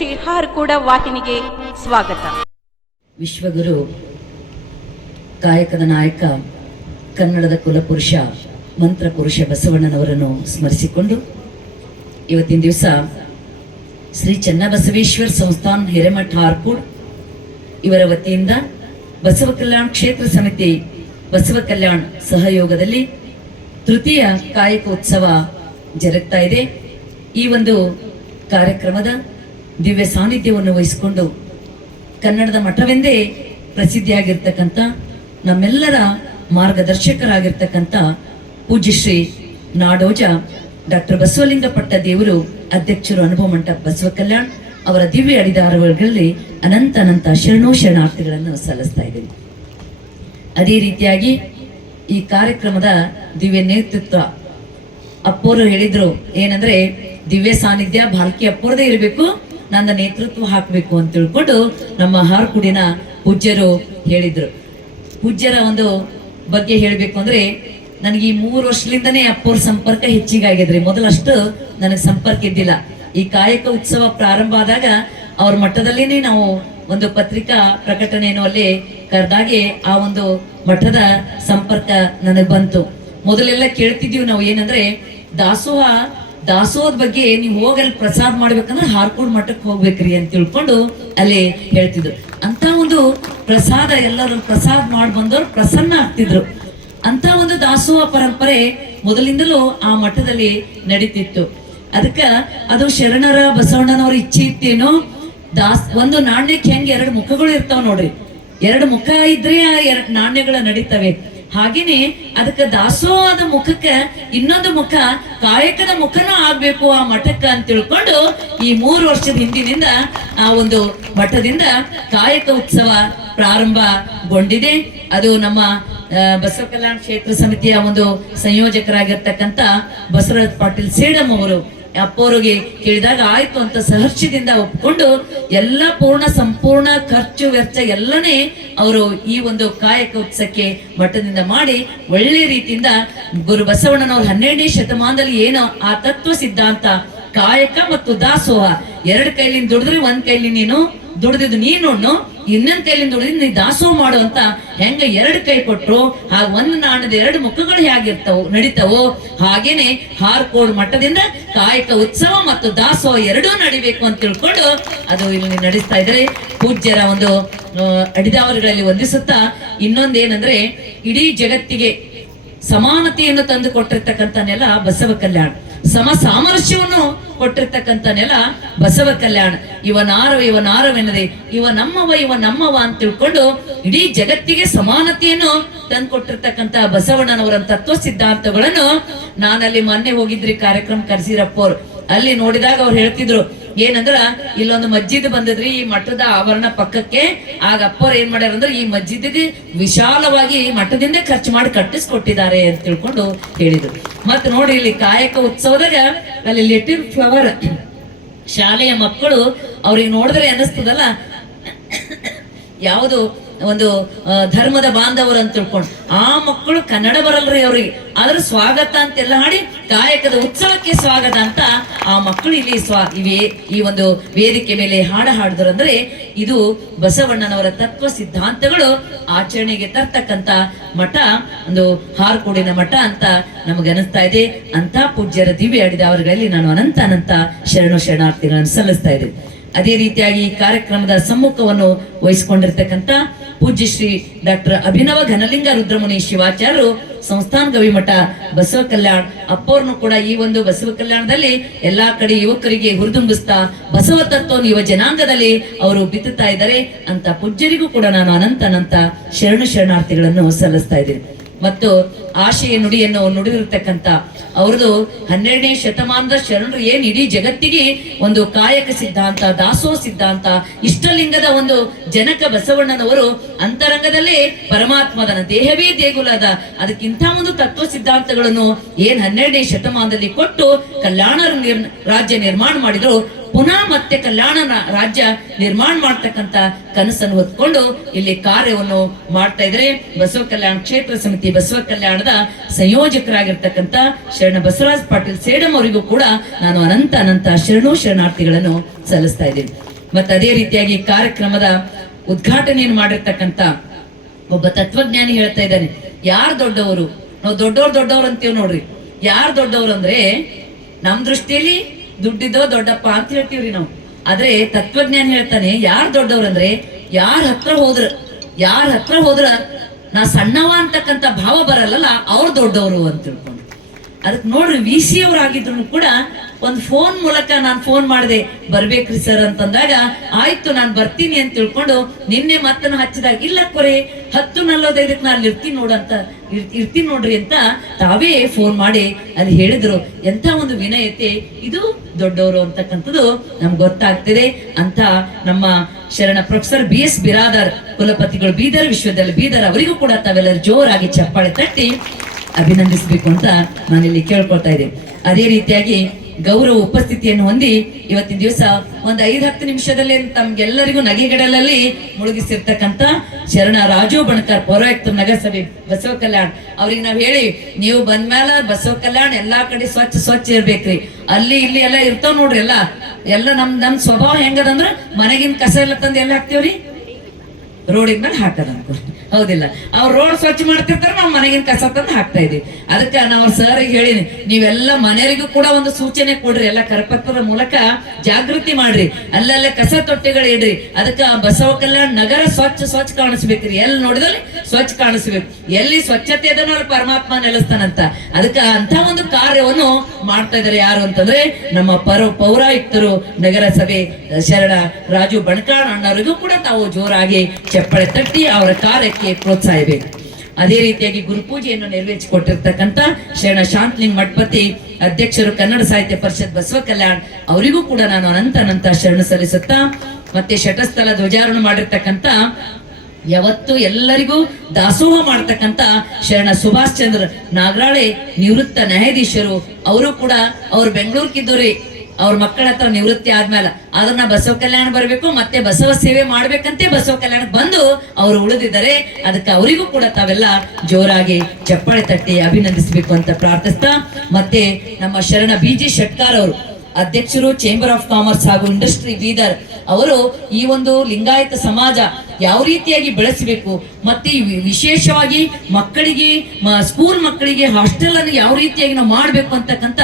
ಶ್ರೀ ಕೂಡ ವಾಹಿನಿಗೆ ಸ್ವಾಗತ. ವಿಶ್ವಗುರು ಕಾಯಕದ ನಾಯಕ, ಕನ್ನಡದ ಕುಲಪುರುಷ, ಮಂತ್ರಪುರುಷ ಬಸವಣ್ಣನವರನ್ನು ಸ್ಮರಿಸಿಕೊಂಡು ಇವತ್ತಿನ ದಿವಸ ಶ್ರೀ ಚನ್ನಬಸವೇಶ್ವರ ಸಂಸ್ಥಾನ್ ಹಿರೇಮಠ ಹಾರ್ಕೂಡ್, ಇವರ ವತಿಯಿಂದ ಬಸವ ಕಲ್ಯಾಣ ಕ್ಷೇತ್ರ ಸಮಿತಿ ಬಸವ ಕಲ್ಯಾಣ ಸಹಯೋಗದಲ್ಲಿ ತೃತೀಯ ಕಾಯಕ ಉತ್ಸವ ಜರುಗ್ತಾ ಇದೆ. ಈ ಒಂದು ಕಾರ್ಯಕ್ರಮದ ದಿವ್ಯ ಸಾನ್ನಿಧ್ಯವನ್ನು ವಹಿಸಿಕೊಂಡು ಕನ್ನಡದ ಮಠವೆಂದೇ ಪ್ರಸಿದ್ಧಿಯಾಗಿರ್ತಕ್ಕಂಥ ನಮ್ಮೆಲ್ಲರ ಮಾರ್ಗದರ್ಶಕರಾಗಿರ್ತಕ್ಕಂಥ ಪೂಜ್ಯ ಶ್ರೀ ನಾಡೋಜ ಡಾಕ್ಟರ್ ಬಸವಲಿಂಗ ಪಟ್ಟ ದೇವರು, ಅಧ್ಯಕ್ಷರು ಅನುಭವ ಮಂಟಪ ಬಸವ ಕಲ್ಯಾಣ್ ಅವರ ದಿವ್ಯ ಅಡಿದಾರಗಳಲ್ಲಿ ಅನಂತ ಅನಂತ ಶರಣೋ ಶರಣಾರ್ಥಿಗಳನ್ನು ಸಲ್ಲಿಸ್ತಾ ಇದ್ದೀನಿ. ಅದೇ ರೀತಿಯಾಗಿ ಈ ಕಾರ್ಯಕ್ರಮದ ದಿವ್ಯ ನೇತೃತ್ವ ಅಪ್ಪೋರು ಹೇಳಿದ್ರು, ಏನಂದ್ರೆ ದಿವ್ಯ ಸಾನ್ನಿಧ್ಯ ಭಾಲ್ಕಿ ಅಪ್ಪೋರದೇ ಇರಬೇಕು ನನ್ನ ನೇತೃತ್ವ ಹಾಕಬೇಕು ಅಂತ ತಿಳ್ಕೊಂಡು ನಮ್ಮ ಹಾರ್ಕುಡಿನ ಪೂಜ್ಯರು ಹೇಳಿದ್ರು. ಪೂಜ್ಯರ ಒಂದು ಬಗ್ಗೆ ಹೇಳ್ಬೇಕು ಅಂದ್ರೆ, ನನಗೆ ಈ ಮೂರು ವರ್ಷದಿಂದನೇ ಅಪ್ಪವ್ರ ಸಂಪರ್ಕ ಹೆಚ್ಚಿಗಾಗಿದ್ರಿ ಮೊದಲಷ್ಟು ನನಗೆ ಸಂಪರ್ಕ ಇದ್ದಿಲ್ಲ. ಈ ಕಾಯಕ ಉತ್ಸವ ಪ್ರಾರಂಭ ಆದಾಗ ಅವ್ರ ಮಟ್ಟದಲ್ಲೇನೆ ನಾವು ಒಂದು ಪತ್ರಿಕಾ ಪ್ರಕಟಣೆಯನ್ನು ಅಲ್ಲಿ ಕರೆದಾಗೆ ಆ ಒಂದು ಮಠದ ಸಂಪರ್ಕ ನನಗೆ ಬಂತು. ಮೊದಲೆಲ್ಲ ಕೇಳ್ತಿದ್ದೀವಿ ನಾವು ಏನಂದ್ರೆ, ದಾಸೋಹ ದಾಸೋಹದ ಬಗ್ಗೆ ನೀವು ಹೋಗಲ್ಲಿ ಪ್ರಸಾದ ಮಾಡ್ಬೇಕಂದ್ರೆ ಹಾರ್ಕೋಡ್ ಮಠಕ್ಕೆ ಹೋಗ್ಬೇಕ್ರಿ ಅಂತ ತಿಳ್ಕೊಂಡು ಅಲ್ಲಿ ಹೇಳ್ತಿದ್ರು. ಅಂತ ಒಂದು ಪ್ರಸಾದ ಎಲ್ಲರೂ ಪ್ರಸಾದ ಮಾಡಿ ಬಂದವರು ಪ್ರಸನ್ನ ಆಗ್ತಿದ್ರು. ಅಂತ ಒಂದು ದಾಸೋಹ ಪರಂಪರೆ ಮೊದಲಿಂದಲೂ ಆ ಮಠದಲ್ಲಿ ನಡೀತಿತ್ತು. ಅದಕ್ಕ ಅದು ಶರಣರ ಬಸವಣ್ಣನವ್ರ ಇಚ್ಛೆ ಇತ್ತೇನೋ, ದಾಸ್ ಒಂದು ನಾಣ್ಯಕ್ಕೆ ಹೆಂಗೆ ಎರಡು ಮುಖಗಳು ಇರ್ತಾವ ನೋಡ್ರಿ. ಎರಡು ಮುಖ ಇದ್ರೆ ಆ ಎರಡು ನಾಣ್ಯಗಳ ನಡೀತವೆ. ಹಾಗೇನೆ ಅದಕ್ಕೆ ದಾಸೋಹದ ಮುಖಕ್ಕೆ ಇನ್ನೊಂದು ಮುಖ, ಕಾಯಕದ ಮುಖನೂ ಆಗ್ಬೇಕು ಆ ಮಠಕ್ಕ ಅಂತ ತಿಳ್ಕೊಂಡು ಈ ಮೂರು ವರ್ಷದ ಹಿಂದಿನಿಂದ ಆ ಒಂದು ಮಠದಿಂದ ಕಾಯಕ ಉತ್ಸವ ಪ್ರಾರಂಭಗೊಂಡಿದೆ. ಅದು ನಮ್ಮ ಬಸವ ಕಲ್ಯಾಣ ಕ್ಷೇತ್ರ ಸಮಿತಿಯ ಒಂದು ಸಂಯೋಜಕರಾಗಿರ್ತಕ್ಕಂಥ ಬಸವರಾಜ್ ಪಾಟೀಲ್ ಸೇಡಂ ಅವರು ಅಪ್ಪೋರಿಗೆ ಕೇಳಿದಾಗ, ಆಯ್ತು ಅಂತ ಸಹರ್ಷದಿಂದ ಒಪ್ಕೊಂಡು ಎಲ್ಲ ಪೂರ್ಣ, ಸಂಪೂರ್ಣ ಖರ್ಚು ವೆಚ್ಚ ಎಲ್ಲನೇ ಅವರು ಈ ಒಂದು ಕಾಯಕ ಉತ್ಸವಕ್ಕೆ ಮಠದಿಂದ ಮಾಡಿ, ಒಳ್ಳೆ ರೀತಿಯಿಂದ ಗುರು ಬಸವಣ್ಣನವರು ಹನ್ನೆರಡನೇ ಶತಮಾನದಲ್ಲಿ ಏನೋ ಆ ತತ್ವ ಸಿದ್ಧಾಂತ, ಕಾಯಕ ಮತ್ತು ದಾಸೋಹ, ಎರಡು ಕೈಲಿಂದ ದುಡಿದ್ರೆ ಒಂದ್ ಕೈಲಿ ನೀನು ದುಡ್ದಿದ್ದು ನೀನು ಇನ್ನೊಂದ್ ಕೈಲಿಂದ ಉಳಿದ ನೀ ದಾಸೋ ಮಾಡು ಅಂತ ಹೆಂಗ ಎರಡು ಕೈ ಕೊಟ್ರು ಆ ಒಂದು ನಾಣದ ಎರಡು ಮುಖಗಳು ಹೇಗಿರ್ತವೋ, ನಡೀತವೋ, ಹಾಗೇನೆ ಹಾರ್ಕೋಡ್ ಮಟ್ಟದಿಂದ ಕಾಯಕ ಉತ್ಸವ ಮತ್ತು ದಾಸೋಹ ಎರಡೂ ನಡಿಬೇಕು ಅಂತ ತಿಳ್ಕೊಂಡು ಅದು ಇಲ್ಲಿ ನಡೆಸ್ತಾ ಇದ್ರೆ ಪೂಜ್ಯರ ಒಂದು ಅಡಿದಾವರಿಗಳಲ್ಲಿ ವಂದಿಸುತ್ತಾ ಇನ್ನೊಂದೇನಂದ್ರೆ ಇಡೀ ಜಗತ್ತಿಗೆ ಸಮಾನತೆಯನ್ನು ತಂದು ಕೊಟ್ಟಿರ್ತಕ್ಕಂಥ ಬಸವ ಕಲ್ಯಾಣ. ಸಮ ಸಾಮರಸ್ಯವನ್ನು ಕೊಟ್ಟಿರ್ತಕ್ಕಂಥ ನೆಲ ಬಸವ ಕಲ್ಯಾಣ. ಇವನಾರವ ನಾರವ, ಇವ ನಮ್ಮವ ಇವ ನಮ್ಮವ ಅಂತ ತಿಳ್ಕೊಂಡು ಇಡೀ ಜಗತ್ತಿಗೆ ಸಮಾನತೆಯನ್ನು ತಂದು ಕೊಟ್ಟಿರ್ತಕ್ಕಂಥ ಬಸವಣ್ಣನವರ ತತ್ವ ಸಿದ್ಧಾಂತಗಳನ್ನು ನಾನಲ್ಲಿ ಮೊನ್ನೆ ಹೋಗಿದ್ರಿ ಕಾರ್ಯಕ್ರಮ ಕರ್ಸಿರಪ್ಪವ್ರು ಅಲ್ಲಿ ನೋಡಿದಾಗ ಅವ್ರು ಹೇಳ್ತಿದ್ರು ಏನಂದ್ರ, ಇಲ್ಲೊಂದು ಮಜ್ಜಿದ್ ಬಂದದ್ರಿ, ಈ ಮಠದ ಆವರಣ ಪಕ್ಕಕ್ಕೆ. ಆಗ ಅಪ್ಪರ್ ಏನ್ ಮಾಡ್ಯಾರ ಅಂದ್ರೆ, ಈ ಮಸ್ಜಿದ್ಗೆ ವಿಶಾಲವಾಗಿ ಮಠದಿಂದ ಖರ್ಚು ಮಾಡಿ ಕಟ್ಟಿಸ್ಕೊಟ್ಟಿದ್ದಾರೆ ಅಂತ ತಿಳ್ಕೊಂಡು ಹೇಳಿದ್ರು. ಮತ್ ನೋಡಿ ಇಲ್ಲಿ ಕಾಯಕ ಉತ್ಸವದಾಗ ಅಲ್ಲಿ ಲಿಟಿಲ್ ಫ್ಲವರ್ ಶಾಲೆಯ ಮಕ್ಕಳು ಅವ್ರಿಗೆ ನೋಡಿದ್ರೆ ಅನ್ನಿಸ್ತದಲ್ಲ. ಯಾವುದು ಒಂದು ಧರ್ಮದ ಬಾಂಧವರು ಅಂತ ತಿಳ್ಕೊಂಡು, ಆ ಮಕ್ಕಳು ಕನ್ನಡ ಬರಲ್ರಿ ಅವ್ರಿಗೆ. ಅದ್ರ ಸ್ವಾಗತ ಅಂತೆಲ್ಲ ಹಾಡಿ, ಗಾಯಕದ ಉತ್ಸವಕ್ಕೆ ಸ್ವಾಗತ ಅಂತ ಆ ಮಕ್ಕಳು ಇಲ್ಲಿ ಸ್ವಾ, ಇವೆ, ಈ ಒಂದು ವೇದಿಕೆ ಮೇಲೆ ಹಾಡ ಹಾಡಿದ್ರು ಅಂದ್ರೆ ಇದು ಬಸವಣ್ಣನವರ ತತ್ವ ಸಿದ್ಧಾಂತಗಳು ಆಚರಣೆಗೆ ತರ್ತಕ್ಕಂತ ಮಠ, ಒಂದು ಹಾರ್ಕೋಡಿನ ಮಠ ಅಂತ ನಮಗನಿಸ್ತಾ ಇದೆ. ಅಂತ ಪೂಜ್ಯರ ದಿವ್ಯ ಅಡಿದವರುಗಳಲ್ಲಿ ನಾನು ಅನಂತ ಅನಂತ ಶರಣು ಶರಣಾರ್ಥಿಗಳನ್ನು ಸಲ್ಲಿಸ್ತಾ ಇದ್ದೇನೆ. ಅದೇ ರೀತಿಯಾಗಿ ಈ ಕಾರ್ಯಕ್ರಮದ ಸಮ್ಮುಖವನ್ನು ವಹಿಸಿಕೊಂಡಿರ್ತಕ್ಕಂಥ ಪೂಜ್ಯ ಶ್ರೀ ಡಾಕ್ಟರ್ ಅಭಿನವ ಘನಲಿಂಗ ರುದ್ರಮುನಿ ಶಿವಾಚಾರ್ಯರು, ಸಂಸ್ಥಾನ ಗವಿಮಠ ಬಸವ ಕಲ್ಯಾಣ ಅಪ್ಪವ್ರನ್ನು ಕೂಡ ಈ ಒಂದು ಬಸವ ಕಲ್ಯಾಣದಲ್ಲಿ ಎಲ್ಲಾ ಕಡೆ ಯುವಕರಿಗೆ ಹುರಿದುಂಬಿಸ್ತಾ ಬಸವ ತತ್ವವನ್ನು ಯುವ ಜನಾಂಗದಲ್ಲಿ ಅವರು ಬಿತ್ತುತ್ತಾ ಇದ್ದಾರೆ ಅಂತ ಪೂಜ್ಯರಿಗೂ ಕೂಡ ನಾನು ಅನಂತ ಅನಂತ ಶರಣು ಶರಣಾರ್ಥಿಗಳನ್ನು ಸಲ್ಲಿಸ್ತಾ ಇದ್ದೀನಿ. ಮತ್ತು ಆಶಯ ನುಡಿಯನ್ನು ನುಡಿದಿರ್ತಕ್ಕಂಥ ಅವ್ರದ್ದು ಹನ್ನೆರಡನೇ ಶತಮಾನದ ಶರಣರು ಏನ್ ಇಡೀ ಜಗತ್ತಿಗೆ ಒಂದು ಕಾಯಕ ಸಿದ್ಧಾಂತ ದಾಸೋ ಸಿದ್ಧಾಂತ, ಇಷ್ಟಲಿಂಗದ ಒಂದು ಜನಕ ಬಸವಣ್ಣನವರು ಅಂತರಂಗದಲ್ಲೇ ಪರಮಾತ್ಮದನ ದೇಹವೇ ದೇಗುಲದ ಅದಕ್ಕಿಂತ ಒಂದು ತತ್ವ ಸಿದ್ಧಾಂತಗಳನ್ನು ಏನ್ ಹನ್ನೆರಡನೇ ಶತಮಾನದಲ್ಲಿ ಕೊಟ್ಟು ಕಲ್ಯಾಣ ರಾಜ್ಯ ನಿರ್ಮಾಣ ಮಾಡಿದ್ರು ಪುನಃ ಮತ್ತೆ ಕಲ್ಯಾಣ ನ- ರಾಜ್ಯ ನಿರ್ಮಾಣ ಮಾಡ್ತಕ್ಕಂತ ಕನಸನ್ನು ಹೊತ್ಕೊಂಡು ಇಲ್ಲಿ ಕಾರ್ಯವನ್ನು ಮಾಡ್ತಾ ಇದ್ರೆ ಬಸವ ಕಲ್ಯಾಣ ಕ್ಷೇತ್ರ ಸಮಿತಿ ಬಸವ ಕಲ್ಯಾಣದ ಸಂಯೋಜಕರಾಗಿರ್ತಕ್ಕಂತ ಶರಣ ಬಸವರಾಜ್ ಪಾಟೀಲ್ ಸೇಡಂ ಅವರಿಗೂ ಕೂಡ ನಾನು ಅನಂತ ಅನಂತ ಶರಣು ಶರಣಾರ್ಥಿಗಳನ್ನು ಸಲ್ಲಿಸ್ತಾ ಇದ್ದೀನಿ. ಮತ್ತೆ ಅದೇ ರೀತಿಯಾಗಿ ಕಾರ್ಯಕ್ರಮದ ಉದ್ಘಾಟನೆಯನ್ನು ಮಾಡಿರ್ತಕ್ಕಂತ ಒಬ್ಬ ತತ್ವಜ್ಞಾನಿ ಹೇಳ್ತಾ ಇದ್ದಾನೆ. ಯಾರು ದೊಡ್ಡವರು? ನಾವು ದೊಡ್ಡವ್ರು ದೊಡ್ಡವ್ರು ಅಂತೀವಿ ನೋಡ್ರಿ. ಯಾರು ದೊಡ್ಡವ್ರು ಅಂದ್ರೆ ನಮ್ ದೃಷ್ಟಿಯಲ್ಲಿ ದುಡ್ಡಿದ್ದೋ ದೊಡ್ಡಪ್ಪ ಅಂತ ಹೇಳ್ತೀವ್ರಿ ನಾವು. ಆದ್ರೆ ತತ್ವಜ್ಞಾನ ಹೇಳ್ತಾನೆ, ಯಾರ್ ದೊಡ್ಡವ್ರು ಅಂದ್ರೆ ಯಾರ ಹತ್ರ ಹೋದ್ರ, ಯಾರ ಹತ್ರ ಹೋದ್ರ ನಾ ಸಣ್ಣವ ಅಂತಕ್ಕಂಥ ಭಾವ ಬರಲ್ಲ ಅವ್ರು ದೊಡ್ಡವರು ಅಂತ ತಿಳ್ಕೊಂಡು. ಅದಕ್ಕೆ ನೋಡ್ರಿ ವಿ ಸಿ ಅವರಾಗಿದ್ರು ಕೂಡ ಒಂದು ಫೋನ್ ಮೂಲಕ ನಾನು ಫೋನ್ ಮಾಡಿದೆ, ಬರ್ಬೇಕ್ರಿ ಸರ್ ಅಂತಂದಾಗ, ಆಯ್ತು ನಾನು ಬರ್ತೀನಿ ಅಂತ ತಿಳ್ಕೊಂಡು ನಿನ್ನೆ ಮತ್ತನ ಹಚ್ಚಿದಾಗ, ಇಲ್ಲ ಕೊರೆ, ಹತ್ತು ನಲ್ವತ್ತೈದಕ್ಕೆ ನಾನು ಇರ್ತೀನಿ ನೋಡಂತ ಇರ್ತೀನಿ ನೋಡ್ರಿ ಅಂತ ತಾವೇ ಫೋನ್ ಮಾಡಿ ಅಲ್ಲಿ ಹೇಳಿದ್ರು. ಎಂಥ ಒಂದು ವಿನಯತೆ, ಇದು ದೊಡ್ಡವರು ಅಂತಕ್ಕಂಥದ್ದು ನಮ್ಗೆ ಗೊತ್ತಾಗ್ತಿದೆ. ಅಂತ ನಮ್ಮ ಶರಣ ಪ್ರೊಫೆಸರ್ ಬಿ ಎಸ್ ಬಿರಾದರ್, ಕುಲಪತಿಗಳು ಬೀದರ್ ವಿಶ್ವದಲ್ಲಿ ಬೀದರ್ ಅವರಿಗೂ ಕೂಡ ತಾವೆಲ್ಲರೂ ಜೋರಾಗಿ ಚಪ್ಪಾಳೆ ತಟ್ಟಿ ಅಭಿನಂದಿಸಬೇಕು ಅಂತ ನಾನಿಲ್ಲಿ ಕೇಳ್ಕೊಳ್ತಾ ಇದ್ದೇನೆ. ಅದೇ ರೀತಿಯಾಗಿ ಗೌರವ ಉಪಸ್ಥಿತಿಯನ್ನು ಹೊಂದಿ ಇವತ್ತಿನ ದಿವಸ ಒಂದು ಐದು ಹತ್ತು ನಿಮಿಷದಲ್ಲೇ ತಮ್ಗೆಲ್ಲರಿಗೂ ನಗೆಗಡಲಲ್ಲಿ ಮುಳುಗಿಸಿರ್ತಕ್ಕಂಥ ಶರಣ ರಾಜು ಬಣಕರ್ ಪೌರಾಯುಕ್ತ ನಗರಸಭೆ ಬಸವ ಕಲ್ಯಾಣ್. ಅವ್ರಿಗೆ ನಾವು ಹೇಳಿ, ನೀವು ಬಂದ್ಮೇಲೆ ಬಸವ ಕಲ್ಯಾಣ್ ಎಲ್ಲಾ ಕಡೆ ಸ್ವಚ್ಛ ಸ್ವಚ್ಛ ಇರ್ಬೇಕ್ರಿ. ಅಲ್ಲಿ ಇಲ್ಲಿ ಎಲ್ಲ ಇರ್ತಾವ್ ನೋಡ್ರಿ ಎಲ್ಲ. ಎಲ್ಲ ನಮ್ ನಮ್ ಸ್ವಭಾವ ಹೆಂಗದಂದ್ರ ಮನೆಗಿನ ಕಸ ಎಲ್ಲ ತಂದು ಎಲ್ಲ ಹಾಕ್ತೇವ್ರಿ? ರೋಡಿನ ಮೇಲೆ ಹಾಕದ ಹೌದಿಲ್ಲ. ಅವ್ರು ರೋಡ್ ಸ್ವಚ್ಛ ಮಾಡ್ತಿರ್ತಾರೆ, ನಾವು ಮನೆಗಿನ ಕಸ ತಂದು ಹಾಕ್ತಾ ಇದೀವಿ. ಅದಕ್ಕೆ ನಾವು ಸರ್ಗೆ ಹೇಳಿನಿ, ನೀವೆಲ್ಲ ಮನೆಯವರಿಗೂ ಕೂಡ ಒಂದು ಸೂಚನೆ ಕೊಡ್ರಿ, ಎಲ್ಲ ಕರಪತ್ರದ ಮೂಲಕ ಜಾಗೃತಿ ಮಾಡ್ರಿ. ಅಲ್ಲಲ್ಲೇ ಕಸ ತೊಟ್ಟಿಗಳು ಇಡ್ರಿ. ಅದಕ್ಕೆ ಬಸವ ಕಲ್ಯಾಣ ನಗರ ಸ್ವಚ್ಛ ಸ್ವಚ್ಛ ಕಾಣಿಸ್ಬೇಕ್ರಿ ಎಲ್ಲಿ ನೋಡಿದಲ್ಲಿ ಸ್ವಚ್ಛ ಕಾಣಿಸ್ಬೇಕು. ಎಲ್ಲಿ ಸ್ವಚ್ಛತೆ ಅದನ್ನು ಅವ್ರು ಪರಮಾತ್ಮ ನೆಲೆಸ್ತಾನಂತ. ಅದಕ್ಕೆ ಅಂತ ಒಂದು ಕಾರ್ಯವನ್ನು ಮಾಡ್ತಾ ಇದಾರೆ ಯಾರು ಅಂತಂದ್ರೆ, ನಮ್ಮ ಪರ ಪೌರಾಯುಕ್ತರು ನಗರಸಭೆ ಶರಣ ರಾಜು ಬಣಕಾಣ ಅಣ್ಣವರಿಗೂ ಕೂಡ ತಾವು ಜೋರಾಗಿ ಚಪ್ಪಳೆ ತಟ್ಟಿ ಅವರ ಕಾರ್ಯಕ್ಕೆ ಪ್ರೋತ್ಸಾಹಬೇಕು ಅದೇ ರೀತಿಯಾಗಿ ಗುರುಪೂಜೆಯನ್ನು ನೆರವೇರಿಸಿಕೊಟ್ಟಿರ್ತಕ್ಕಂಥ ಶರಣ ಶಾಂತಲಿಂಗ್ ಮಠಪತಿ ಅಧ್ಯಕ್ಷರು ಕನ್ನಡ ಸಾಹಿತ್ಯ ಪರಿಷತ್ ಬಸವ ಕಲ್ಯಾಣ್ ಅವರಿಗೂ ಕೂಡ ನಾನು ಅನಂತ ಅನಂತ ಶರಣ ಸಲ್ಲಿಸುತ್ತಾ, ಮತ್ತೆ ಶಟಸ್ಥಲ ಧ್ವಜಾರೋಹಣ ಮಾಡಿರ್ತಕ್ಕಂಥ, ಯಾವತ್ತು ಎಲ್ಲರಿಗೂ ದಾಸೋಹ ಮಾಡ್ತಕ್ಕಂತ ಶರಣ ಸುಭಾಷ್ ಚಂದ್ರ ನಾಗರಾಳೆ ನಿವೃತ್ತ ನ್ಯಾಯಾಧೀಶರು, ಅವರು ಕೂಡ ಅವರು ಬೆಂಗಳೂರಿಗಿದ್ದವ್ರಿ ಅವ್ರ ಮಕ್ಕಳ ಹತ್ರ ನಿವೃತ್ತಿ ಆದ್ಮೇಲೆ ಅದನ್ನ ಬಸವ ಕಲ್ಯಾಣ ಬರಬೇಕು, ಮತ್ತೆ ಬಸವ ಸೇವೆ ಮಾಡ್ಬೇಕಂತೆ ಬಸವ ಕಲ್ಯಾಣ ಬಂದು ಅವರು ಉಳಿದಿದ್ದಾರೆ. ಅದಕ್ಕೆ ಅವರಿಗೂ ಕೂಡ ತಾವೆಲ್ಲ ಜೋರಾಗಿ ಚಪ್ಪಾಳೆ ತಟ್ಟಿ ಅಭಿನಂದಿಸಬೇಕು ಅಂತ ಪ್ರಾರ್ಥಿಸ್ತಾ, ಮತ್ತೆ ನಮ್ಮ ಶರಣ ಬಿ ಜಿ ಶೆಟ್ಕಾರ್ ಅವರು ಅಧ್ಯಕ್ಷರು ಚೇಂಬರ್ ಆಫ್ ಕಾಮರ್ಸ್ ಹಾಗೂ ಇಂಡಸ್ಟ್ರಿ ಬೀದರ್ ಅವರು ಈ ಒಂದು ಲಿಂಗಾಯತ ಸಮಾಜ ಯಾವ ರೀತಿಯಾಗಿ ಬೆಳೆಸಬೇಕು, ಮತ್ತೆ ವಿಶೇಷವಾಗಿ ಮಕ್ಕಳಿಗೆ ಸ್ಕೂಲ್ ಮಕ್ಕಳಿಗೆ ಹಾಸ್ಟೆಲ್ ಅನ್ನು ಯಾವ ರೀತಿಯಾಗಿ ನಾವು ಮಾಡಬೇಕು ಅಂತಕ್ಕಂತ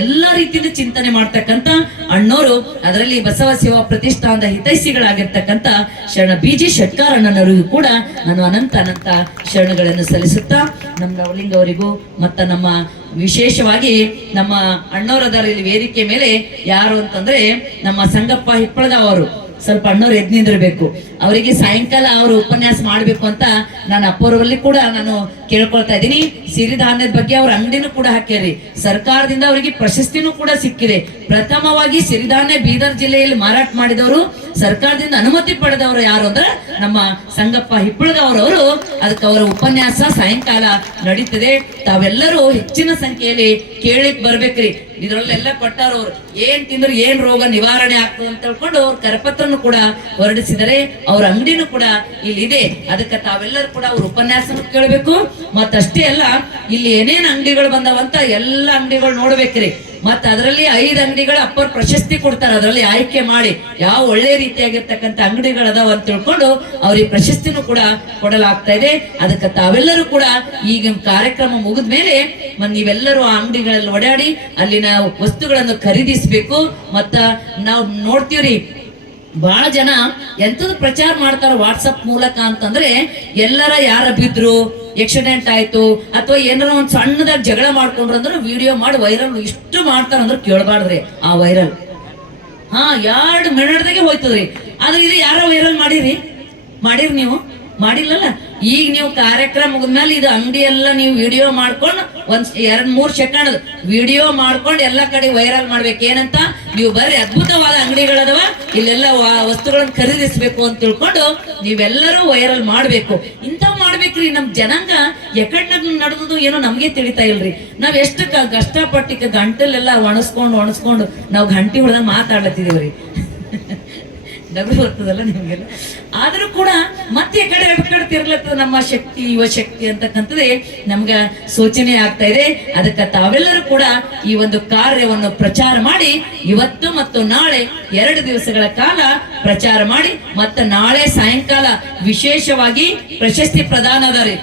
ಎಲ್ಲಾ ರೀತಿಯಿಂದ ಚಿಂತನೆ ಮಾಡ್ತಕ್ಕಂತ ಅಣ್ಣವರು ಅದರಲ್ಲಿ ಬಸವ ಸೇವಾ ಪ್ರತಿಷ್ಠಾನದ ಹಿತೈಸಿಗಳಾಗಿರ್ತಕ್ಕಂಥ ಶರಣ ಬಿ ಜಿ ಶೆಟ್ಕಾರ್ ಅಣ್ಣನವರಿಗೂ ಕೂಡ ನಾನು ಅನಂತ ಅನಂತ ಶರಣಗಳನ್ನು ಸಲ್ಲಿಸುತ್ತಾ, ನಮ್ಮ ನವಲಿಂಗ ಅವರಿಗೂ, ಮತ್ತ ನಮ್ಮ ವಿಶೇಷವಾಗಿ ನಮ್ಮ ಅಣ್ಣವರದಾರ ವೇದಿಕೆ ಮೇಲೆ ಯಾರು ಅಂತಂದ್ರೆ ನಮ್ಮ ಸಂಗಪ್ಪ ಹಿಪ್ಪಳದವರು ಸ್ವಲ್ಪ ಅಣ್ಣವ್ರು ಎದ್ ನಿಂದಿರ್ಬೇಕು. ಅವರಿಗೆ ಸಾಯಂಕಾಲ ಅವರು ಉಪನ್ಯಾಸ ಮಾಡ್ಬೇಕು ಅಂತ ನಾನು ಅಪ್ಪವರಲ್ಲಿ ಕೂಡ ನಾನು ಕೇಳ್ಕೊಳ್ತಾ ಇದ್ದೀನಿ. ಸಿರಿಧಾನ್ಯದ ಬಗ್ಗೆ ಅವ್ರ ಅಂಗಡಿನೂ ಕೂಡ ಹಾಕ್ಯಾರಿ. ಸರ್ಕಾರದಿಂದ ಅವರಿಗೆ ಪ್ರಶಸ್ತಿನೂ ಕೂಡ ಸಿಕ್ಕಿದೆ. ಪ್ರಥಮವಾಗಿ ಸಿರಿಧಾನ್ಯ ಬೀದರ್ ಜಿಲ್ಲೆಯಲ್ಲಿ ಮಾರಾಟ ಮಾಡಿದವರು, ಸರ್ಕಾರದಿಂದ ಅನುಮತಿ ಪಡೆದವರು ಯಾರು ಅಂದ್ರೆ ನಮ್ಮ ಸಂಗಪ್ಪ ಹಿಪ್ಪಳದವರವರು ಅದಕ್ಕೆ ಅವರ ಉಪನ್ಯಾಸ ಸಾಯಂಕಾಲ ನಡೀತದೆ. ತಾವೆಲ್ಲರೂ ಹೆಚ್ಚಿನ ಸಂಖ್ಯೆಯಲ್ಲಿ ಕೇಳಿಕ್ ಬರ್ಬೇಕ್ರಿ. ಇದ್ರಲ್ಲೆಲ್ಲ ಕೊಟ್ಟಾರ ಅವ್ರು. ಏನ್ ತಿಂದ್ರು ಏನ್ ರೋಗ ನಿವಾರಣೆ ಆಗ್ತದೆ ಅಂತ ಹೇಳ್ಕೊಂಡು ಅವ್ರ ಕರಪತ್ರನು ಕೂಡ ಹೊರಡಿಸಿದರೆ ಅವ್ರ ಅಂಗಡಿನೂ ಕೂಡ ಇಲ್ಲಿ ಇದೆ ಅದಕ್ಕೆ ತಾವೆಲ್ಲರೂ ಕೂಡ ಅವ್ರ ಉಪನ್ಯಾಸನೂ ಕೇಳಬೇಕು. ಮತ್ತಷ್ಟೇ ಅಲ್ಲ, ಇಲ್ಲಿ ಏನೇನ್ ಅಂಗಡಿಗಳು ಬಂದವಂತ ಎಲ್ಲ ಅಂಗಡಿಗಳು ನೋಡ್ಬೇಕ್ರಿ. ಮತ್ತ ಅದರಲ್ಲಿ ಐದು ಅಂಗಡಿಗಳ ಅಪ್ಪರ್ ಪ್ರಶಸ್ತಿ ಕೊಡ್ತಾರ, ಅದರಲ್ಲಿ ಆಯ್ಕೆ ಮಾಡಿ. ಯಾವ ಒಳ್ಳೆ ರೀತಿಯಾಗಿರ್ತಕ್ಕಂಥ ಅಂಗಡಿಗಳು ಅದಾವ ಅಂತ ತಿಳ್ಕೊಂಡು ಅವ್ರಿಗೆ ಪ್ರಶಸ್ತಿನೂ ಕೂಡ ಕೊಡಲಾಗ್ತಾ ಇದೆ. ಅದಕ್ಕೆ ತಾವೆಲ್ಲರೂ ಕೂಡ ಈಗಿನ ಕಾರ್ಯಕ್ರಮ ಮುಗಿದ ಮೇಲೆ ನೀವೆಲ್ಲರೂ ಆ ಅಂಗಡಿಗಳಲ್ಲಿ ಓಡಾಡಿ ಅಲ್ಲಿನ ವಸ್ತುಗಳನ್ನು ಖರೀದಿಸ್ಬೇಕು. ಮತ್ತ ನಾವು ನೋಡ್ತೀವ್ರಿ ಬಹಳ ಜನ ಎಂತದ ಪ್ರಚಾರ ಮಾಡ್ತಾರ ವಾಟ್ಸಪ್ ಮೂಲಕ ಅಂತಂದ್ರೆ ಎಲ್ಲರ ಯಾರ ಬಿದ್ರು ಆಕ್ಸಿಡೆಂಟ್ ಆಯ್ತು, ಅಥವಾ ಏನಾರ ಒಂದು ಸಣ್ಣದಾಗ ಜಗಳ ಮಾಡ್ಕೊಂಡ್ರು ಅಂದ್ರೆ ವಿಡಿಯೋ ಮಾಡಿ ವೈರಲ್ ಇಷ್ಟು ಮಾಡ್ತಾರ ಅಂದ್ರೆ ಕೇಳಬಾರ್ದ್ರಿ ಆ ವೈರಲ್ ಹಾ, ಎರಡು ಮಿನಿಟ್ದಾಗೆ ಹೋಯ್ತದ್ರಿ. ಆದ್ರೆ ಇದು ಯಾರ ವೈರಲ್ ಮಾಡಿರಿ? ಮಾಡಿರಿ ನೀವು? ಮಾಡಿಲ್ಲಲ್ಲ? ಈಗ ನೀವು ಕಾರ್ಯಕ್ರಮ ಮುಗಿದ್ಮೇಲೆ ಇದು ಅಂಗಡಿ ಎಲ್ಲ ನೀವು ವಿಡಿಯೋ ಮಾಡ್ಕೊಂಡು ಒಂದ್ ಎರಡ್ ಮೂರ್ ಸೆಕೆಂಡ್ ವಿಡಿಯೋ ಮಾಡ್ಕೊಂಡು ಎಲ್ಲಾ ಕಡೆ ವೈರಲ್ ಮಾಡ್ಬೇಕು. ಏನಂತ? ನೀವು ಬರ್ರಿ, ಅದ್ಭುತವಾದ ಅಂಗಡಿಗಳದವ ಇಲ್ಲೆಲ್ಲ ವಸ್ತುಗಳನ್ನ ಖರೀದಿಸ್ಬೇಕು ಅಂತ ತಿಳ್ಕೊಂಡು ನೀವೆಲ್ಲರೂ ವೈರಲ್ ಮಾಡ್ಬೇಕು. ಇಂಥವ್ ಮಾಡ್ಬೇಕ್ರಿ ನಮ್ ಜನಾಂಗ ಎಕಡ್ನಾಗ ನಡೆದು ಏನೋ ನಮ್ಗೆ ತಿಳಿತಾ ಇಲ್ರಿ. ನಾವ್ ಎಷ್ಟು ಕಷ್ಟಪಟ್ಟಿಕ ಗಂಟಲೆಲ್ಲ ಒಣಸ್ಕೊಂಡು ಒಣಸ್ಕೊಂಡು ನಾವು ಗಂಟಿ ಹೊಡೆದ ಮಾತಾಡ್ಲತ್ತಿದೀವ್ರಿ. ನಗು ಬರ್ತದಲ್ಲ ನಿಮ್ಗೆಲ್ಲ? ಆದರೂ ಕೂಡ ಮತ್ತೆ ಕಡೆ ಎರಡು ನಮ್ಮ ಶಕ್ತಿ, ಯುವ ಶಕ್ತಿ ಅಂತಕ್ಕಂಥದ್ದೇ ನಮ್ಗ ಸೂಚನೆ ಆಗ್ತಾ ಇದೆ. ಅದಕ್ಕೆ ತಾವೆಲ್ಲರೂ ಕೂಡ ಈ ಒಂದು ಕಾರ್ಯವನ್ನು ಪ್ರಚಾರ ಮಾಡಿ, ಇವತ್ತು ಮತ್ತು ನಾಳೆ ಎರಡು ದಿವಸಗಳ ಕಾಲ ಪ್ರಚಾರ ಮಾಡಿ, ಮತ್ತೆ ನಾಳೆ ಸಾಯಂಕಾಲ ವಿಶೇಷವಾಗಿ ಪ್ರಶಸ್ತಿ ಪ್ರದಾನ ಅದಾರಿ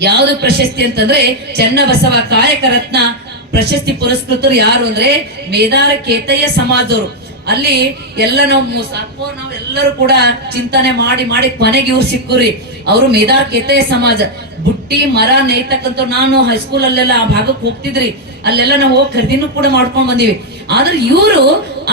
ಯಾವುದು ಪ್ರಶಸ್ತಿ ಅಂತಂದ್ರೆ ಚನ್ನಬಸವ ಕಾಯಕ ರತ್ನ ಪ್ರಶಸ್ತಿ ಪುರಸ್ಕೃತರು ಯಾರು ಅಂದ್ರೆ ಮೇದಾರ ಕೇತಯ್ಯ ಸಮಾಜದವರು. ಅಲ್ಲಿ ಎಲ್ಲ ನಾವು ಸಾಕೋ, ನಾವು ಎಲ್ಲರೂ ಕೂಡ ಚಿಂತನೆ ಮಾಡಿ ಮಾಡಿ ಕೊನೆಗೆ ಇವ್ರು ಸಿಕ್ಕುರಿ. ಅವರು ಮೇದಾರ್ ಕೇತೆ ಸಮಾಜ. ಬುಟ್ಟಿ, ಮರ ನೇಯ್ತಕ್ಕಂಥ ನಾನು ಹೈಸ್ಕೂಲ್ ಅಲ್ಲೆಲ್ಲ ಆ ಭಾಗಕ್ಕೆ ಹೋಗ್ತಿದ್ರಿ. ಅಲ್ಲೆಲ್ಲ ನಾವು ಹೋಗಿ ಖರೀದಿನೂ ಕೂಡ ಮಾಡ್ಕೊಂಡ್ ಬಂದಿವಿ. ಆದ್ರೆ ಇವರು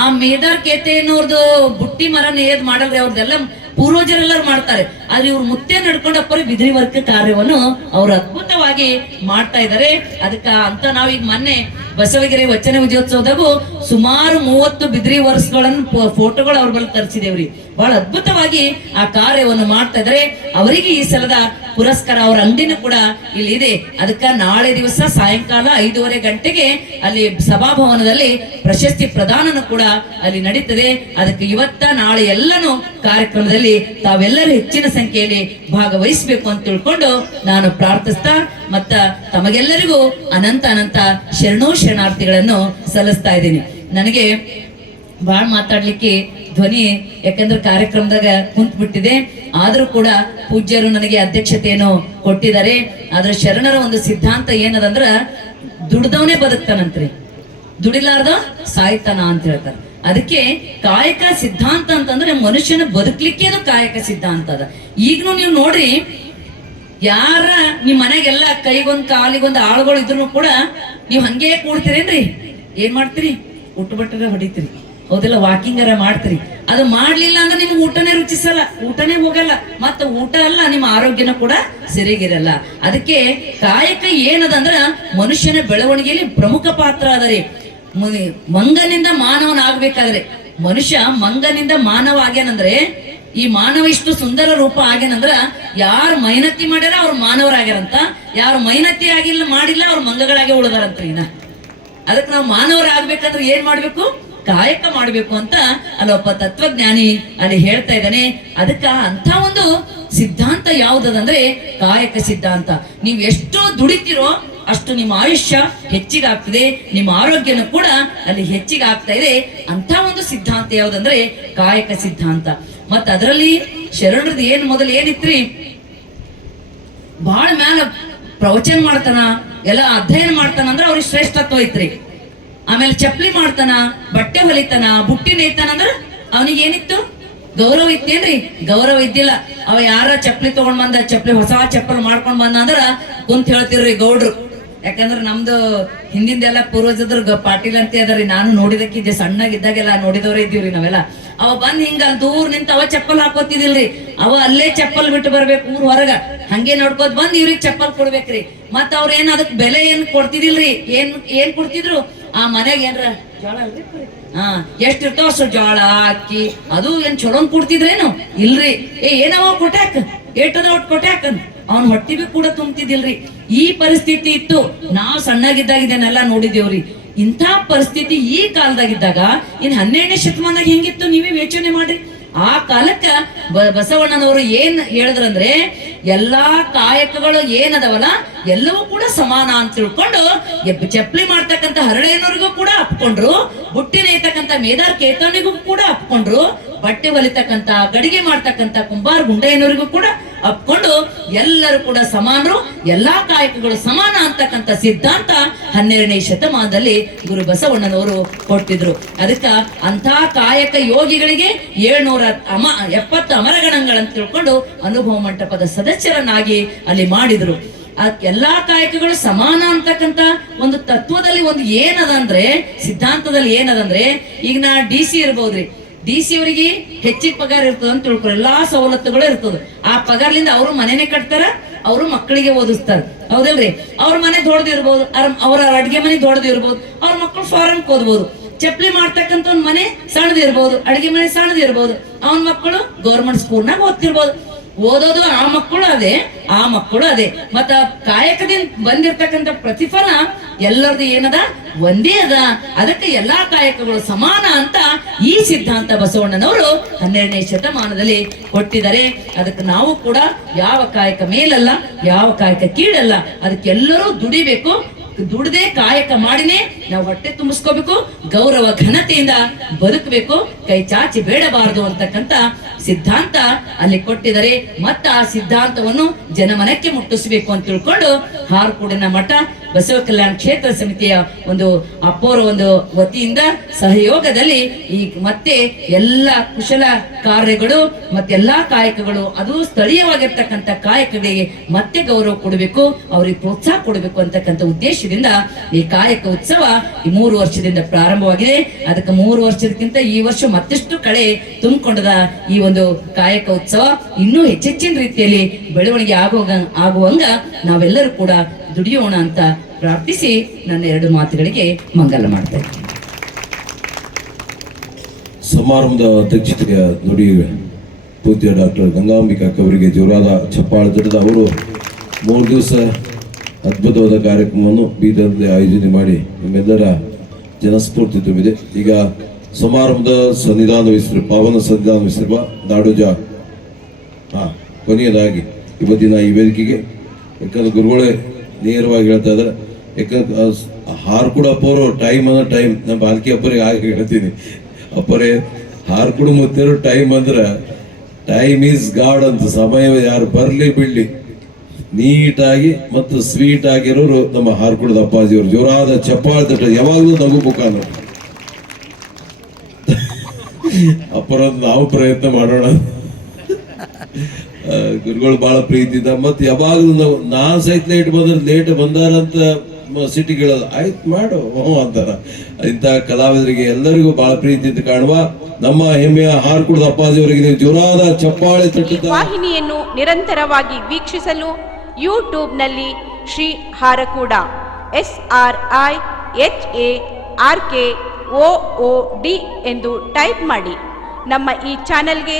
ಆ ಮೇದಾರ್ ಅನ್ನೋರ್ದು ಬುಟ್ಟಿ, ಮರ ನೇಯ್ದ್ ಮಾಡಲ್ರಿ ಅವ್ರದ್ದೆಲ್ಲ ಪೂರ್ವಜರೆಲ್ಲರೂ ಮಾಡ್ತಾರೆ. ಆದ್ರೆ ಇವ್ರು ಮುತ್ತೆ ನಡ್ಕೊಂಡಪ್ಪರಿ ಬಿದ್ರಿ ವರ್ಗ ಕಾರ್ಯವನ್ನು ಅವ್ರು ಅದ್ಭುತವಾಗಿ ಮಾಡ್ತಾ ಇದ್ದಾರೆ ಅದಕ್ಕ ಅಂತ ನಾವೀಗ ಮೊನ್ನೆ ಬಸವಗಿರಿ ವಚನ ವಿಜಯೋತ್ಸವದಾಗೂ ಸುಮಾರು ಮೂವತ್ತು ಬಿದ್ರಿ ವರ್ಸ್ಗಳನ್ನು ಫೋಟೋಗಳು ಅವ್ರ ಬಳಿ ತರಿಸಿದೇವ್ರಿ. ಬಹಳ ಅದ್ಭುತವಾಗಿ ಆ ಕಾರ್ಯವನ್ನು ಮಾಡ್ತಾ ಇದ್ರೆ. ಅವರಿಗೆ ಈ ಸಲದ ಪುರಸ್ಕಾರ ಅವರ ಅಂಗಡಿನೂ ಕೂಡ ಇಲ್ಲಿ ಇದೆ. ಅದಕ್ಕ ನಾಳೆ ದಿವಸ ಸಾಯಂಕಾಲ ಐದೂವರೆ ಗಂಟೆಗೆ ಅಲ್ಲಿ ಸಭಾಭವನದಲ್ಲಿ ಪ್ರಶಸ್ತಿ ಪ್ರದಾನನು ಕೂಡ ಅಲ್ಲಿ ನಡೀತದೆ. ಅದಕ್ಕೆ ಇವತ್ತ ನಾಳೆ ಎಲ್ಲನೂ ಕಾರ್ಯಕ್ರಮದಲ್ಲಿ ತಾವೆಲ್ಲರೂ ಹೆಚ್ಚಿನ ಸಂಖ್ಯೆಯಲ್ಲಿ ಭಾಗವಹಿಸಬೇಕು ಅಂತ ತಿಳ್ಕೊಂಡು ನಾನು ಪ್ರಾರ್ಥಿಸ್ತಾ ಮತ್ತ ತಮಗೆಲ್ಲರಿಗೂ ಅನಂತ ಅನಂತ ಶರಣೋ ಶರಣಾರ್ಥಿಗಳನ್ನು ಸಲ್ಲಿಸ್ತಾ ಇದ್ದೀನಿ. ನನಗೆ ಭಾಳ ಮಾತಾಡ್ಲಿಕ್ಕೆ ಧ್ವನಿ ಯಾಕಂದ್ರೆ ಕಾರ್ಯಕ್ರಮದಾಗ ಕುಂತ್ ಬಿಟ್ಟಿದೆ ಆದ್ರೂ ಕೂಡ ಪೂಜ್ಯರು ನನಗೆ ಅಧ್ಯಕ್ಷತೆಯನ್ನು ಕೊಟ್ಟಿದ್ದಾರೆ. ಆದ್ರೆ ಶರಣರ ಒಂದು ಸಿದ್ಧಾಂತ ಏನದಂದ್ರ, ದುಡ್ದವನೇ ಬದುಕ್ತಾನಂತ್ರಿ. ದುಡಿಲಾರ್ದ ಸಾಯ್ತಾನ ಅಂತ ಹೇಳ್ತಾರೆ. ಅದಕ್ಕೆ ಕಾಯಕ ಸಿದ್ಧಾಂತ ಅಂತಂದ್ರೆ ಮನುಷ್ಯನ ಬದುಕ್ಲಿಕ್ಕೆ ಅದು ಕಾಯಕ ಸಿದ್ಧಾಂತ ಅದ. ಈಗನು ನೀವು ನೋಡ್ರಿ, ಯಾರ ನಿಮ್ ಮನೆಗೆಲ್ಲ ಕೈಗೊಂದು ಕಾಲಿಗೊಂದು ಆಳುಗಳು ಇದ್ರು ಕೂಡ ನೀವು ಹಂಗೆ ಕೂಡ್ತೀರೇನ್ರಿ? ಏನ್ ಮಾಡ್ತೀರಿ? ಊಟ ಬಟ್ಟರೆ ಹೊಡಿತೀರಿ. ಹೌದಿಲ್ಲ ವಾಕಿಂಗ್ ಅರ ಮಾಡ್ತೀರಿ. ಅದು ಮಾಡ್ಲಿಲ್ಲ ಅಂದ್ರೆ ನಿಮ್ಗೆ ಊಟನೇ ರುಚಿಸಲ್ಲ, ಊಟನೇ ಹೋಗಲ್ಲ. ಮತ್ತ ಊಟ ಅಲ್ಲ, ನಿಮ್ಮ ಆರೋಗ್ಯನ ಕೂಡ ಸರಿಗಿರಲ್ಲ. ಅದಕ್ಕೆ ಕಾಯಕ ಏನದಂದ್ರ, ಮನುಷ್ಯನ ಬೆಳವಣಿಗೆಯಲ್ಲಿ ಪ್ರಮುಖ ಪಾತ್ರ ಅದರಿ. ಮಂಗನಿಂದ ಮಾನವನ ಆಗ್ಬೇಕಾದ್ರೆ ಮನುಷ್ಯ ಮಂಗನಿಂದ ಮಾನವ ಆಗ್ಯಾನಂದ್ರೆ, ಈ ಮಾನವ ಇಷ್ಟು ಸುಂದರ ರೂಪ ಆಗ್ಯಾನಂದ್ರ, ಯಾರು ಮೈನತಿ ಮಾಡ್ಯಾರ ಅವ್ರು ಮಾನವರಾಗ್ಯಾರಂತ. ಯಾರು ಮೈನತಿ ಆಗಿಲ್ಲ, ಮಾಡಿಲ್ಲ, ಅವ್ರು ಮಂಗಗಳಾಗೆ ಉಳಿದಾರಂತ ಇನ್ನ. ಅದಕ್ಕೆ ನಾವು ಮಾನವರಾಗಬೇಕಂದ್ರೆ ಏನ್ ಮಾಡ್ಬೇಕು? ಕಾಯಕ ಮಾಡ್ಬೇಕು ಅಂತ ಅಲ್ಲೊಬ್ಬ ತತ್ವಜ್ಞಾನಿ ಅಲ್ಲಿ ಹೇಳ್ತಾ ಇದ್ದಾನೆ. ಅದಕ್ಕ ಅಂತ ಒಂದು ಸಿದ್ಧಾಂತ ಯಾವ್ದದಂದ್ರೆ ಕಾಯಕ ಸಿದ್ಧಾಂತ. ನೀವು ಎಷ್ಟು ದುಡಿತಿರೋ ಅಷ್ಟು ನಿಮ್ಮ ಆಯುಷ್ಯ ಹೆಚ್ಚಿಗೆ ಆಗ್ತದೆ ನಿಮ್ಮ ಆರೋಗ್ಯನೂ ಕೂಡ ಅಲ್ಲಿ ಹೆಚ್ಚಿಗೆ ಆಗ್ತಾ ಇದೆ. ಅಂತ ಒಂದು ಸಿದ್ಧಾಂತ ಯಾವ್ದಂದ್ರೆ ಕಾಯಕ ಸಿದ್ಧಾಂತ. ಮತ್ತ ಅದರಲ್ಲಿ ಶರಣರದ್ದು ಏನ್ ಮೊದಲು ಏನಿತ್ರಿ? ಬಹಳ ಮ್ಯಾಲ ಪ್ರವಚನ ಮಾಡ್ತಾನ. ಎಲ್ಲ ಅಧ್ಯಯನ ಮಾಡ್ತಾನ ಅಂದ್ರೆ ಅವ್ರಿಗೆ ಶ್ರೇಷ್ಠತ್ವ ಐತ್ರಿ. ಆಮೇಲೆ ಚಪ್ಲಿ ಮಾಡ್ತಾನ, ಬಟ್ಟೆ ಹೊಲಿತಾನ, ಬುಟ್ಟಿ ನೇಯ್ತಾನಂದ್ರ ಅವನಿಗೆ ಏನಿತ್ತು ಗೌರವ ಇತ್ತೇನ್ರಿ? ಗೌರವ ಇದ್ದಿಲ್ಲ. ಅವ ಯಾರ ಚಪ್ಲಿ ತಗೊಂಡ್ ಬಂದ ಚಪ್ಲಿ ಹೊಸ ಚಪ್ಪಲ್ ಮಾಡ್ಕೊಂಡ್ ಬಂದ ಅಂದ್ರ ಕುಂತ ಹೇಳ್ತಿರ್ರಿ ಗೌಡ್ರು. ಯಾಕಂದ್ರ ನಮ್ದು ಹಿಂದಿಂದೆಲ್ಲ ಪೂರ್ವಜದ್ರ ಪಾಟೀಲ್ ಅಂತ ಅದರಿ, ನಾನು ನೋಡಿದಕ್ಕಿದ್ದೆ, ಸಣ್ಣಗಿದ್ದಾಗೆಲ್ಲ ನೋಡಿದವರೇ ಇದ್ದೀವ್ರಿ ನಾವೆಲ್ಲ. ಅವ ಬಂದ್ ಹಿಂಗ ದೂರ ನಿಂತ ಅವ ಚಪ್ಪಲ್ ಹಾಕೋತಿದಿಲ್ರಿ ಅವ ಅಲ್ಲೇ ಚಪ್ಪಲ್ ಬಿಟ್ಟು ಬರ್ಬೇಕು ಊರ್ ಹೊರಗ. ಹಂಗೆ ನೋಡ್ಕೋದ್ ಬಂದ್ ಇವ್ರಿಗೆ ಚಪ್ಪಲ್ ಕೊಡ್ಬೇಕ್ರಿ. ಮತ್ ಅವ್ರ ಏನ್ ಅದಕ್ ಬೆಲೆ ಏನ್ ಕೊಡ್ತಿದಿಲ್ರಿ? ಏನ್ ಏನ್ ಕೊಡ್ತಿದ್ರು? ಆ ಮನೆಗ್ ಏನ್ರ ಜೋಳ ಹಾ, ಎಷ್ಟ್ ಇರ್ತಾವ ಅಷ್ಟು ಜೋಳ, ಅಕ್ಕಿ, ಅದು ಏನ್ ಚಲೋನ್ ಕೊಡ್ತಿದ್ರೇನು? ಇಲ್ರಿ. ಏ, ಏನವ ಕೊಟ್ಯಾಕ? ಏಟದ ಒಟ್ ಕೊಟ್ಯಾಕ? ಅವ್ನ ಹೊಟ್ಟಿಗೆ ಕೂಡ ತುಂಬ್ತಿದಿಲ್ರಿ ಈ ಪರಿಸ್ಥಿತಿ ಇತ್ತು. ನಾವ್ ಸಣ್ಣಗಿದ್ದಾಗ ಇದನ್ನೆಲ್ಲ ನೋಡಿದೇವ್ರಿ ಇಂಥ ಪರಿಸ್ಥಿತಿ ಈ ಕಾಲದಾಗಿದ್ದಾಗ ಇನ್ ಹನ್ನೆರಡನೇ ಶತಮಾನದಾಗ ಹೆಂಗಿತ್ತು, ನೀವೇ ಯೋಚನೆ ಮಾಡ್ರಿ. ಆ ಕಾಲಕ್ಕ ಬಸವಣ್ಣನವರು ಏನ್ ಹೇಳಿದ್ರಂದ್ರೆ, ಎಲ್ಲಾ ಕಾಯಕಗಳು ಏನದವಲ್ಲ, ಎಲ್ಲವೂ ಕೂಡ ಸಮಾನ ಅಂತ ತಿಳ್ಕೊಂಡು ಚಪ್ಪಲಿ ಚಪ್ಲಿ ಮಾಡ್ತಕ್ಕಂತ ಹರಳೆಯನವ್ರಿಗೂ ಕೂಡ ಅಪ್ಕೊಂಡ್ರು ಬುಟ್ಟಿ ನೇಯ್ತಕ್ಕಂತ ಮೇದಾರ್ ಕೇತನಿಗೂ ಕೂಡ ಅಪ್ಕೊಂಡ್ರು, ಬಟ್ಟೆ ಹೊಲಿತಕ್ಕಂತ ಗಡಿಗೆ ಮಾಡ್ತಕ್ಕಂಥ ಕುಂಬಾರ್ ಗುಂಡೆಯನವರಿಗೂ ಕೂಡ ಅಪ್ಕೊಂಡು ಎಲ್ಲರೂ ಕೂಡ ಸಮಾನರು, ಎಲ್ಲಾ ಕಾಯಕಗಳು ಸಮಾನ ಅಂತಕ್ಕಂಥ ಸಿದ್ಧಾಂತ ಹನ್ನೆರಡನೇ ಶತಮಾನದಲ್ಲಿ ಗುರು ಬಸವಣ್ಣನವರು ಕೊಟ್ಟಿದ್ರು. ಅದಕ್ಕ ಅಂತ ಕಾಯಕ ಯೋಗಿಗಳಿಗೆ ಏಳ್ನೂರ ಅಮ, ಎಪ್ಪತ್ತು ಅಮರಗಣಗಳಂತ ತಿಳ್ಕೊಂಡು ಅನುಭವ ಮಂಟಪದ ಸದಸ್ಯರನ್ನಾಗಿ ಅಲ್ಲಿ ಮಾಡಿದ್ರು. ಆ ಎಲ್ಲಾ ಕಾಯಕಗಳು ಸಮಾನ ಅಂತಕ್ಕಂತ ಒಂದು ತತ್ವದಲ್ಲಿ ಒಂದು ಏನದ ಅಂದ್ರೆ ಸಿದ್ಧಾಂತದಲ್ಲಿ ಏನದಂದ್ರೆ, ಈಗ ನಾ ಡಿ ಸಿ ಇರ್ಬೋದ್ರಿ. ಡಿ ಸಿ ಅವರಿಗೆ ಹೆಚ್ಚಿಗೆ ಪಗಾರ ಇರ್ತದೆ ಅಂತ ತಿಳ್ಕೊ ಎಲ್ಲಾ ಸವಲತ್ತುಗಳು ಇರ್ತದೆ. ಆ ಪಗಾರ್ಲಿಂದ ಅವರು ಮನೆನೇ ಕಟ್ತಾರ, ಅವರು ಮಕ್ಕಳಿಗೆ ಓದಿಸ್ತಾರ. ಹೌದಲ್ರಿ? ಅವ್ರ ಮನೆ ದೊಡ್ಡದಿರ್ಬೋದು ಅವ್ರ ಅಡ್ಗೆ ಮನೆ ದೊಡ್ಡದಿರ್ಬೋದು ಅವ್ರ ಮಕ್ಕಳು ಫಾರನ್ ಓದ್ಬೋದು ಚಪ್ಲಿ ಮಾಡ್ತಕ್ಕಂಥ ಒಂದ್ ಮನೆ ಸಣ್ಣದಿರ್ಬೋದು ಅಡಿಗೆ ಮನೆ ಸಣ್ಣದಿರ್ಬೋದು ಅವನ ಮಕ್ಕಳು ಗೌರ್ಮೆಂಟ್ ಸ್ಕೂಲ್ನಾಗ ಓದ್ತಿರ್ಬೋದು. ಓದೋದು ಆ ಮಕ್ಕಳು ಅದೇ, ಆ ಮಕ್ಕಳು ಅದೇ. ಮತ್ತ ಕಾಯಕದಿಂದ ಬಂದಿರ್ತಕ್ಕಂಥ ಪ್ರತಿಫಲ ಎಲ್ಲರದು ಏನದ? ಒಂದೇ ಅದ. ಅದಕ್ಕೆ ಎಲ್ಲಾ ಕಾಯಕಗಳು ಸಮಾನ ಅಂತ ಈ ಸಿದ್ಧಾಂತ ಬಸವಣ್ಣನವರು ಹನ್ನೆರಡನೇ ಶತಮಾನದಲ್ಲಿ ಕೊಟ್ಟಿದ್ದಾರೆ. ಅದಕ್ಕೆ ನಾವು ಕೂಡ ಯಾವ ಕಾಯಕ ಮೇಲಲ್ಲ, ಯಾವ ಕಾಯಕ ಕೀಳಲ್ಲ ಅದಕ್ಕೆಲ್ಲರೂ ದುಡಿಬೇಕು. ದುಡದೆ ಕಾಯಕ ಮಾಡಿನೇ ನಾವು ಹೊಟ್ಟೆ ತುಂಬಿಸ್ಕೋಬೇಕು. ಗೌರವ ಘನತೆಯಿಂದ ಬದುಕಬೇಕು. ಕೈ ಚಾಚಿ ಬೇಡಬಾರದು ಅಂತಕ್ಕಂತ ಸಿದ್ಧಾಂತ ಅಲ್ಲಿ ಕೊಟ್ಟಿದರೆ ಮತ್ತ ಆ ಸಿದ್ಧಾಂತವನ್ನು ಜನಮನಕ್ಕೆ ಮುಟ್ಟಿಸಬೇಕು ಅಂತ ತಿಳ್ಕೊಂಡು ಹಾರ್ಕೂಡಿನ ಮಠ ಬಸವ ಕಲ್ಯಾಣ ಕ್ಷೇತ್ರ ಸಮಿತಿಯ ಒಂದು ಅಪ್ಪೋರ ಒಂದು ವತಿಯಿಂದ ಸಹಯೋಗದಲ್ಲಿ ಈ ಮತ್ತೆ ಎಲ್ಲ ಕುಶಲ ಕಾರ್ಯಗಳು ಮತ್ತೆಲ್ಲಾ ಕಾಯಕಗಳು, ಅದು ಸ್ಥಳೀಯವಾಗಿರ್ತಕ್ಕಂಥ ಕಾಯಕಗಳಿಗೆ ಮತ್ತೆ ಗೌರವ ಕೊಡಬೇಕು, ಅವರಿಗೆ ಪ್ರೋತ್ಸಾಹ ಕೊಡಬೇಕು ಅಂತಕ್ಕಂಥ ಉದ್ದೇಶದಿಂದ ಈ ಕಾಯಕ ಉತ್ಸವ ಈ ಮೂರು ವರ್ಷದಿಂದ ಪ್ರಾರಂಭವಾಗಿದೆ. ಅದಕ್ಕೆ ಮೂರು ವರ್ಷದಕ್ಕಿಂತ ಈ ವರ್ಷ ಮತ್ತಷ್ಟು ಕಳೆ ತುಂಬಿಕೊಂಡದ ಈ ಒಂದು ಕಾಯಕ ಉತ್ಸವ ಇನ್ನೂ ಹೆಚ್ಚೆಚ್ಚಿನ ರೀತಿಯಲ್ಲಿ ಬೆಳವಣಿಗೆ ಆಗುವ ಆಗುವಂಗ ನಾವೆಲ್ಲರೂ ಕೂಡ ದುಡಿಯೋಣ ಅಂತ ಪ್ರಾರ್ಥಿಸಿ ನನ್ನ ಎರಡು ಮಾತುಗಳಿಗೆ ಮಂಗಲ ಮಾಡ್ತಾ ಇದ್ದೀನಿ ಸಮಾರಂಭದ ಅಧ್ಯಕ್ಷತೆಯ ನುಡಿಯುವೆ ಪೂಜ್ಯ ಡಾಕ್ಟರ್ ಗಂಗಾಂಬಿಕಾ ಅವರಿಗೆ ಜೋರಾದ ಚಪ್ಪಾಳೆ ದೊಡ್ಡದ ಅವರು, ಮೂರು ದಿವಸ ಅದ್ಭುತವಾದ ಕಾರ್ಯಕ್ರಮವನ್ನು ಬೀದರ್ನಲ್ಲಿ ಆಯೋಜನೆ ಮಾಡಿ ನಿಮ್ಮೆಲ್ಲರ ಜನಸ್ಫೂರ್ತಿ ತುಂಬಿದೆ. ಈಗ ಸಮಾರಂಭದ ಸನ್ನಿಧಾನ ವಹಿಸಿರುವ ಪಾವನ ಸನ್ನಿಧಾನ ವಹಿಸಿರುವ ನಾಡೋಜ ಹಾಂ ಕೊನೆಯದಾಗಿ ಇವತ್ತಿನ ಈ ವೇದಿಕೆಗೆ. ಯಾಕಂದ್ರೆ ಗುರುಗಳೇ ನೇರವಾಗಿ ಹೇಳ್ತಾ ಇದ್ದಾರೆ. ಯಾಕಂದ್ರೆ ಹಾರ್ಕುಡ ಅಪ್ಪರು ಟೈಮ್ ಅಂದ್ರೆ ಟೈಮ್. ನಮ್ಮ ಬಾಲ್ಕಿ ಅಪ್ಪರಿಗೆ ಆಗಿ ಹೇಳ್ತೀನಿ. ಅಪ್ಪರೇ ಹಾರ್ಕುಡ ಮುತ್ತಿರೋ ಟೈಮ್ ಅಂದ್ರೆ ಟೈಮ್ ಈಸ್ ಗಾಡ್ ಅಂತ ಸಮಯ ಯಾರು ಬರಲಿ ಬಿಡ್ಲಿ. ನೀಟಾಗಿ ಮತ್ತು ಸ್ವೀಟ್ ಆಗಿರೋರು ನಮ್ಮ ಹಾರ್ಕುಡದ ಅಪ್ಪಾಜಿಯವರು. ಜೋರಾದ ಚಪ್ಪಾಳೆ ತಟ್ಟ. ಯಾವಾಗಲೂ ನಗು ಮುಖಾನ ಅಪ್ಪರೊಂದು ನಾವು ಪ್ರಯತ್ನ ಮಾಡೋಣ. ಗುರುಗಳು ಬಹಳ ಇದ್ದ. ಮತ್ತೆ ಯಾವಾಗಲೂ ನಾನ್ ಸಹಿತ ಲೇಟ್ ಬಂದ್ರೆ ಲೇಟ್ ಬಂದಾರಂತ ಸಿಟಿಗಳಲ್ಲ ಆಯ್ತು ಮಾಡು ಅಂತಾರ. ಇಂಥ ಕಲಾವಿದರಿಗೆ ಎಲ್ಲರಿಗೂ ಬಹಳ ಪ್ರೀತಿಯಿಂದ ಕಾಣುವ ನಮ್ಮ ಹೆಮ್ಮೆಯ ಹಾರ್ಕುಡದ ಅಪ್ಪಾಜಿಯವರಿಗೆ ನೀವು ಜೋರಾದ ಚಪ್ಪಾಳೆ ತಟ್ಟಿದ್ದ ವಾಹಿನಿಯನ್ನು ನಿರಂತರವಾಗಿ ವೀಕ್ಷಿಸಲು ಯೂಟ್ಯೂಬ್ನಲ್ಲಿ Shri Harakud, S R I H A R K O D ಎಂದು ಟೈಪ್ ಮಾಡಿ. ನಮ್ಮ ಈ ಚಾನೆಲ್ಗೆ